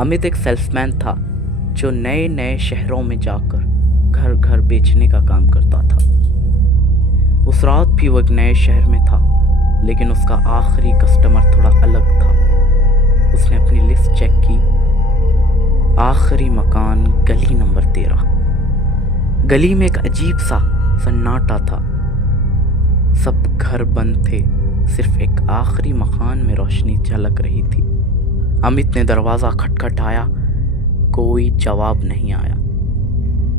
अमित एक सेल्समैन था जो नए नए शहरों में जाकर घर घर बेचने का काम करता था। उस रात भी वो एक नए शहर में था, लेकिन उसका आखिरी कस्टमर थोड़ा अलग था। उसने अपनी लिस्ट चेक की। आखिरी मकान गली नंबर 13। गली में एक अजीब सा सन्नाटा था। सब घर बंद थे, सिर्फ एक आखिरी मकान में रोशनी झलक रही थी। अमित ने दरवाज़ा खटखटाया, कोई जवाब नहीं आया।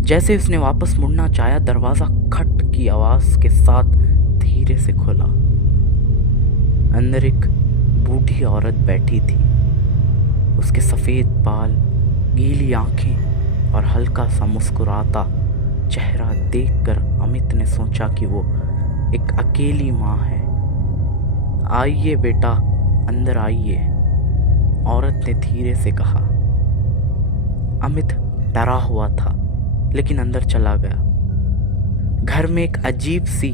जैसे उसने वापस मुड़ना चाहा, दरवाज़ा खट की आवाज़ के साथ धीरे से खुला। अंदर एक बूढ़ी औरत बैठी थी। उसके सफ़ेद बाल, गीली आंखें और हल्का सा मुस्कुराता चेहरा देखकर अमित ने सोचा कि वो एक अकेली माँ है। आइए बेटा, अंदर आइए, औरत ने धीरे से कहा। अमित डरा हुआ था, लेकिन अंदर चला गया। घर में एक अजीब सी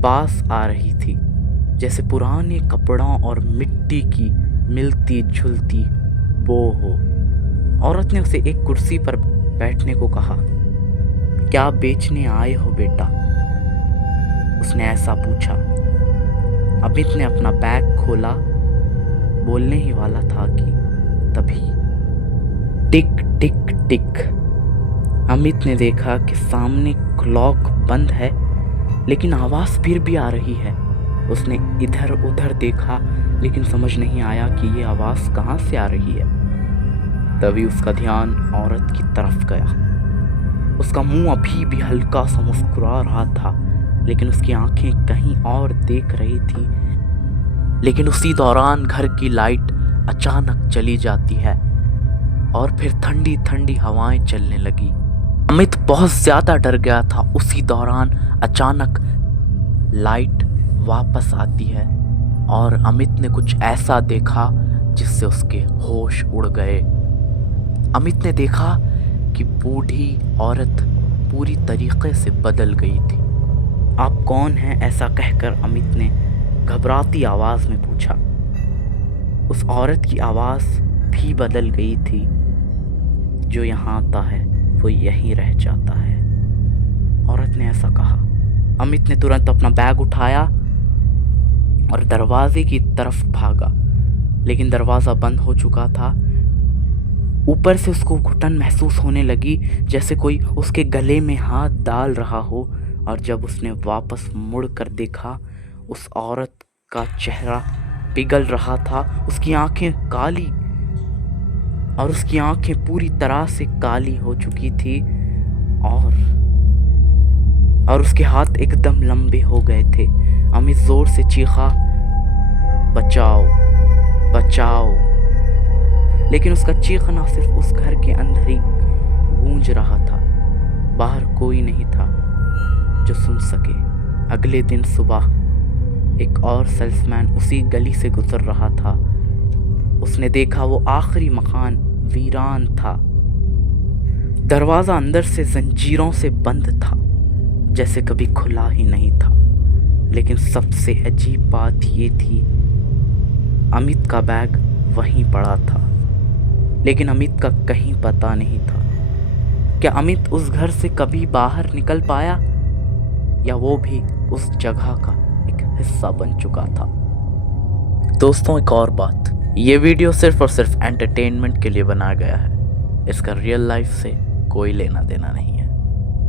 बास आ रही थी, जैसे पुराने कपड़ों और मिट्टी की मिलती जुलती बो हो। औरत ने उसे एक कुर्सी पर बैठने को कहा। क्या बेचने आए हो बेटा? उसने ऐसा पूछा। अमित ने अपना बैग खोला, बोलने ही वाला था कि तभी टिक टिक टिक। अमित ने देखा कि सामने क्लॉक बंद है, लेकिन आवाज़ फिर भी आ रही है। उसने इधर उधर देखा, लेकिन समझ नहीं आया कि ये आवाज़ कहाँ से आ रही है। तभी उसका ध्यान औरत की तरफ गया। उसका मुंह अभी भी हल्का सा मुस्कुरा रहा था, लेकिन उसकी आंखें कहीं और देख रही थी। लेकिन उसी दौरान घर की लाइट अचानक चली जाती है और फिर ठंडी ठंडी हवाएं चलने लगी। अमित बहुत ज़्यादा डर गया था। उसी दौरान अचानक लाइट वापस आती है और अमित ने कुछ ऐसा देखा जिससे उसके होश उड़ गए। अमित ने देखा कि बूढ़ी औरत पूरी तरीके से बदल गई थी। आप कौन हैं? ऐसा कहकर अमित ने घबराती आवाज़ में पूछा। उस औरत की आवाज़ भी बदल गई थी। जो यहाँ आता है वो यहीं रह जाता है, औरत ने ऐसा कहा। अमित ने तुरंत अपना बैग उठाया और दरवाजे की तरफ भागा, लेकिन दरवाज़ा बंद हो चुका था। ऊपर से उसको घुटन महसूस होने लगी, जैसे कोई उसके गले में हाथ डाल रहा हो। और जब उसने वापस मुड़ कर देखा, उस औरत का चेहरा पिघल रहा था। उसकी आंखें काली और उसकी आंखें पूरी तरह से काली हो चुकी थी और उसके हाथ एकदम लंबे हो गए थे। अमित जोर से चीखा, बचाओ बचाओ, लेकिन उसका चीखना सिर्फ उस घर के अंदर ही गूंज रहा था। बाहर कोई नहीं था जो सुन सके। अगले दिन सुबह एक और सेल्समैन उसी गली से गुजर रहा था। उसने देखा वो आखिरी मकान वीरान था। दरवाज़ा अंदर से जंजीरों से बंद था, जैसे कभी खुला ही नहीं था। लेकिन सबसे अजीब बात ये थी, अमित का बैग वहीं पड़ा था, लेकिन अमित का कहीं पता नहीं था। क्या अमित उस घर से कभी बाहर निकल पाया, या वो भी उस जगह का एक हिस्सा बन चुका था? दोस्तों, एक और बात, ये वीडियो सिर्फ और सिर्फ एंटरटेनमेंट के लिए बनाया गया है। इसका रियल लाइफ से कोई लेना देना नहीं है।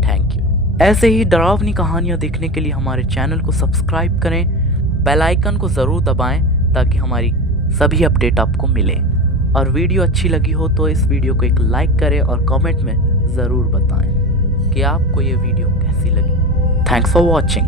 Thank you. ऐसे ही डरावनी कहानियाँ देखने के लिए हमारे चैनल को सब्सक्राइब करें, बेल आइकन को ज़रूर दबाएं ताकि हमारी सभी अपडेट आपको मिले। और वीडियो अच्छी लगी हो तो इस वीडियो को एक लाइक करें और कमेंट में ज़रूर बताएं कि आपको ये वीडियो कैसी लगी। Thanks for watching.